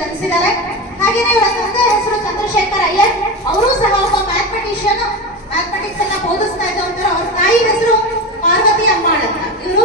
ಜನಿಸಿದ್ದಾರೆ. ಹಾಗೇನೆ ಇವರ ತಂದೆ ಹೆಸರು ಚಂದ್ರಶೇಖರ್ ಅಯ್ಯರ್. ಅವರು ಸಹ ಒಬ್ಬ ಮ್ಯಾಥಮೆಟಿಕ್ಸ್ ಅನ್ನ ಬೋಧಿಸ್ತಾ ಇದ್ದಂತಾರೆ. ಅವ್ರ ತಾಯಿ ಹೆಸರು ಪಾರ್ವತಿ ಅಮ್ಮಾಳ್ ಅಂತ. ಇವರು